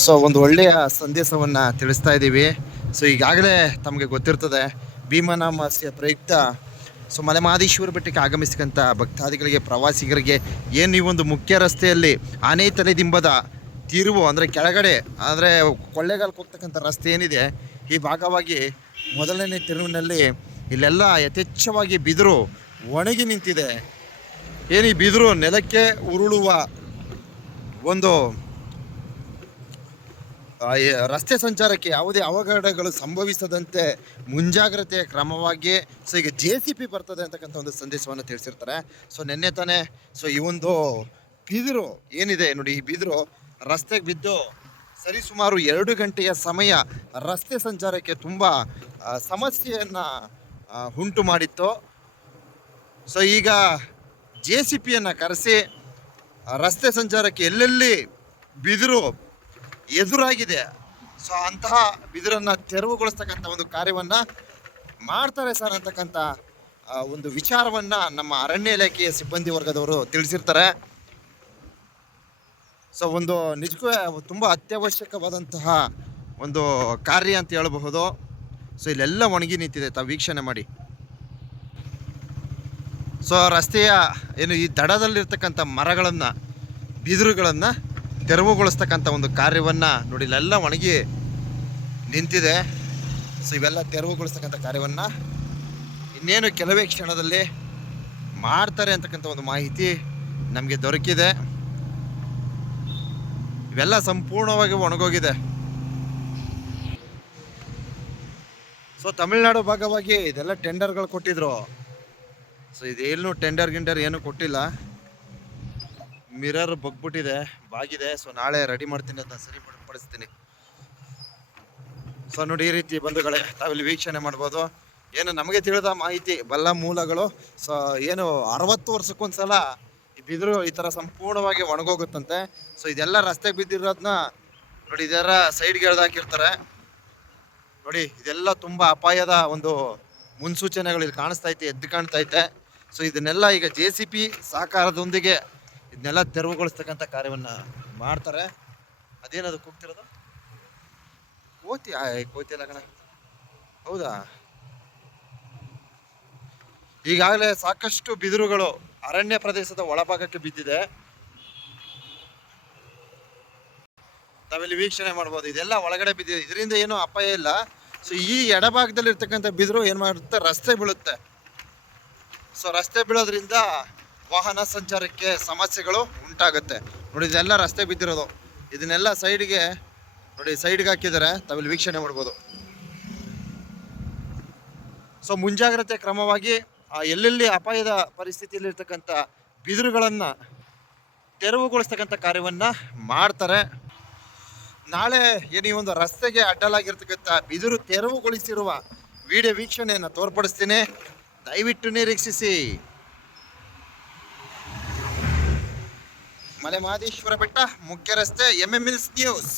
So ಒಂದು ಒಳ್ಳೆಯ ಸಂದೇಶವನ್ನು ತಿಳಿಸ್ತಾ ಇದ್ದೀವಿ ಸೊ ಈಗಾಗಲೇ ತಮಗೆ ಗೊತ್ತಿರ್ತದೆ, ಭೀಮನಾಮಾಸ್ಯ ಪ್ರಯುಕ್ತ ಸೊ ಮಲೆಮಹದೇಶ್ವರ ಬೆಟ್ಟಕ್ಕೆ ಆಗಮಿಸ್ತಕ್ಕಂಥ ಭಕ್ತಾದಿಗಳಿಗೆ, ಪ್ರವಾಸಿಗರಿಗೆ ಏನು ಈ ಒಂದು ಮುಖ್ಯ ರಸ್ತೆಯಲ್ಲಿ ಆನೆ ತಲೆದಿಂಬದ ತಿರುವು ಅಂದರೆ ಕೆಳಗಡೆ, ಅಂದರೆ ಕೊಳ್ಳೆಗಾಲಕ್ಕೆ ಹೋಗ್ತಕ್ಕಂಥ ರಸ್ತೆ ಏನಿದೆ, ಈ ಭಾಗವಾಗಿ ಮೊದಲನೇ ತಿರುವಿನಲ್ಲಿ ಇಲ್ಲೆಲ್ಲ ಯಥೇಚ್ಛವಾಗಿ ಬಿದಿರು ಒಣಗಿ ನಿಂತಿದೆ. ಏನು ಈ ಬಿದಿರು ನೆಲಕ್ಕೆ ಉರುಳುವ ಒಂದು ರಸ್ತೆ ಸಂಚಾರಕ್ಕೆ ಯಾವುದೇ ಅವಘಡಗಳು ಸಂಭವಿಸದಂತೆ ಮುಂಜಾಗ್ರತೆಯ ಕ್ರಮವಾಗಿ ಸೊ ಈಗ ಜೆ ಸಿ ಪಿ ಬರ್ತದೆ ಅಂತಕ್ಕಂಥ ಒಂದು ಸಂದೇಶವನ್ನು ತಿಳಿಸಿರ್ತಾರೆ. ಸೊ ನಿನ್ನೆ ತಾನೇ, ಸೊ ಈ ಒಂದು ಬಿದಿರು ಏನಿದೆ ನೋಡಿ, ಈ ಬಿದಿರು ರಸ್ತೆಗೆ ಬಿದ್ದು ಸರಿಸುಮಾರು ಎರಡು ಗಂಟೆಯ ಸಮಯ ರಸ್ತೆ ಸಂಚಾರಕ್ಕೆ ತುಂಬ ಸಮಸ್ಯೆಯನ್ನು ಉಂಟು ಮಾಡಿತ್ತು. ಸೊ ಈಗ ಜೆ ಸಿ ಪಿಯನ್ನು ಕರೆಸಿ ರಸ್ತೆ ಸಂಚಾರಕ್ಕೆ ಎಲ್ಲೆಲ್ಲಿ ಬಿದಿರು ಎದುರಾಗಿದೆ. ಸೊ ಅಂತಹ ಬಿದಿರನ್ನು ತೆರವುಗೊಳಿಸ್ತಕ್ಕಂಥ ಒಂದು ಕಾರ್ಯವನ್ನು ಮಾಡ್ತಾರೆ ಸರ್ ಅಂತಕ್ಕಂಥ ಒಂದು ವಿಚಾರವನ್ನು ನಮ್ಮ ಅರಣ್ಯ ಇಲಾಖೆಯ ಸಿಬ್ಬಂದಿ ವರ್ಗದವರು ತಿಳಿಸಿರ್ತಾರೆ. ಸೊ ಒಂದು ನಿಜಕ್ಕೂ ತುಂಬ ಅತ್ಯವಶ್ಯಕವಾದಂತಹ ಒಂದು ಕಾರ್ಯ ಅಂತ ಹೇಳಬಹುದು. ಸೊ ಇಲ್ಲೆಲ್ಲ ಒಣಗಿ ನಿಂತಿದೆ, ತಾವು ವೀಕ್ಷಣೆ ಮಾಡಿ. ಸೊ ರಸ್ತೆಯ ಏನು ಈ ದಡದಲ್ಲಿರ್ತಕ್ಕಂಥ ಮರಗಳನ್ನು, ಬಿದಿರುಗಳನ್ನು ತೆರವುಗೊಳಿಸ್ತಕ್ಕಂಥ ಒಂದು ಕಾರ್ಯವನ್ನು ನೋಡಿ ಇಲ್ಲೆಲ್ಲ ಒಣಗಿ ನಿಂತಿದೆ. ಸೊ ಇವೆಲ್ಲ ತೆರವುಗೊಳಿಸ್ತಕ್ಕಂಥ ಕಾರ್ಯವನ್ನು ಇನ್ನೇನು ಕೆಲವೇ ಕ್ಷಣದಲ್ಲಿ ಮಾಡ್ತಾರೆ ಅಂತಕ್ಕಂಥ ಒಂದು ಮಾಹಿತಿ ನಮಗೆ ದೊರಕಿದೆ. ಇವೆಲ್ಲ ಸಂಪೂರ್ಣವಾಗಿ ಒಣಗೋಗಿದೆ. ಸೊ ತಮಿಳ್ನಾಡು ಭಾಗವಾಗಿ ಇದೆಲ್ಲ ಟೆಂಡರ್ಗಳು ಕೊಟ್ಟಿದ್ರು. ಸೊ ಇದೇನು ಟೆಂಡರ್ ಗಿಂಡರ್ ಏನು ಕೊಟ್ಟಿಲ್ಲ. ಮಿರರ್ ಬಗ್ಬಿಟ್ಟಿದೆ, ಬಾಗಿದೆ. ಸೊ ನಾಳೆ ರೆಡಿ ಮಾಡ್ತೀನಿ ಅಂತ ಸರಿ ಪಡಿಸ್ತೀನಿ ಸೊ ನೋಡಿ ಈ ರೀತಿ ಬಂಧುಗಳೇ, ತಾವಿಲ್ಲಿ ವೀಕ್ಷಣೆ ಮಾಡ್ಬೋದು. ಏನು ನಮಗೆ ತಿಳಿದ ಮಾಹಿತಿ, ಬಲ್ಲ ಮೂಲಗಳು ಸೊ ಏನು ಅರವತ್ತು ವರ್ಷಕ್ಕೊಂದ್ಸಲ ಬಿದಿರು ಈ ಥರ ಸಂಪೂರ್ಣವಾಗಿ ಒಣಗೋಗುತ್ತಂತೆ. ಸೊ ಇದೆಲ್ಲ ರಸ್ತೆಗೆ ಬಿದ್ದಿರೋದನ್ನ ನೋಡಿ ಇದೆಲ್ಲ ಸೈಡ್ಗೆ ಎಳ್ದಾಕಿರ್ತಾರೆ ನೋಡಿ, ಇದೆಲ್ಲ ತುಂಬ ಅಪಾಯದ ಒಂದು ಮುನ್ಸೂಚನೆಗಳು ಇಲ್ಲಿ ಕಾಣಿಸ್ತಾ ಐತೆ, ಎದ್ದು ಕಾಣ್ತಾ ಐತೆ. ಸೊ ಇದನ್ನೆಲ್ಲ ಈಗ ಜೆ ಸಿ ಪಿ ಸಹಕಾರದೊಂದಿಗೆ ಇದನ್ನೆಲ್ಲ ತೆರವುಗೊಳಿಸ್ತಕ್ಕಂಥ ಕಾರ್ಯವನ್ನು ಮಾಡ್ತಾರೆ. ಅದೇನದು ಕೂಗ್ತಿರೋದು? ಕೋತಿ ಕೋತಿ ಅಲ್ಲ ಕಣ. ಹೌದಾ? ಈಗಾಗಲೇ ಸಾಕಷ್ಟು ಬಿದಿರುಗಳು ಅರಣ್ಯ ಪ್ರದೇಶದ ಒಳಭಾಗಕ್ಕೆ ಬಿದ್ದಿದೆ. ನಾವಿಲ್ಲಿ ವೀಕ್ಷಣೆ ಮಾಡ್ಬೋದು. ಇದೆಲ್ಲ ಒಳಗಡೆ ಬಿದ್ದಿದೆ. ಇದರಿಂದ ಏನೂ ಅಪಾಯ ಇಲ್ಲ. ಸೊ ಈ ಎಡಭಾಗದಲ್ಲಿ ಇರ್ತಕ್ಕಂಥ ಬಿದಿರು ಏನು ಮಾಡುತ್ತೆ? ರಸ್ತೆ ಬೀಳುತ್ತೆ. ಸೊ ರಸ್ತೆ ಬೀಳೋದ್ರಿಂದ ವಾಹನ ಸಂಚಾರಕ್ಕೆ ಸಮಸ್ಯೆಗಳು ಉಂಟಾಗುತ್ತೆ. ನೋಡಿ, ಇದೆಲ್ಲ ರಸ್ತೆ ಬಿದ್ದಿರೋದು. ಇದನ್ನೆಲ್ಲ ಸೈಡ್ಗೆ ನೋಡಿ, ಸೈಡ್ಗೆ ಹಾಕಿದರೆ ತಾವಿಲ್ಲಿ ವೀಕ್ಷಣೆ ಮಾಡ್ಬೋದು. ಸೊ, ಮುಂಜಾಗ್ರತೆ ಕ್ರಮವಾಗಿ ಎಲ್ಲೆಲ್ಲಿ ಅಪಾಯದ ಪರಿಸ್ಥಿತಿಯಲ್ಲಿರ್ತಕ್ಕಂಥ ಬಿದಿರುಗಳನ್ನು ತೆರವುಗೊಳಿಸ್ತಕ್ಕಂಥ ಕಾರ್ಯವನ್ನು ಮಾಡ್ತಾರೆ. ನಾಳೆ ಏನಿ ಒಂದು ರಸ್ತೆಗೆ ಅಡ್ಡಲಾಗಿರ್ತಕ್ಕಂಥ ಬಿದಿರು ತೆರವುಗೊಳಿಸಿರುವ ವಿಡಿಯೋ ವೀಕ್ಷಣೆಯನ್ನು ತೋರ್ಪಡಿಸ್ತೀನಿ. ದಯವಿಟ್ಟು ನಿರೀಕ್ಷಿಸಿ. ಮಲೆ ಮಹದೇಶ್ವರ ಬೆಟ್ಟ ಮುಖ್ಯ ರಸ್ತೆ ಎಂ ಎಂ ನ್ಯೂಸ್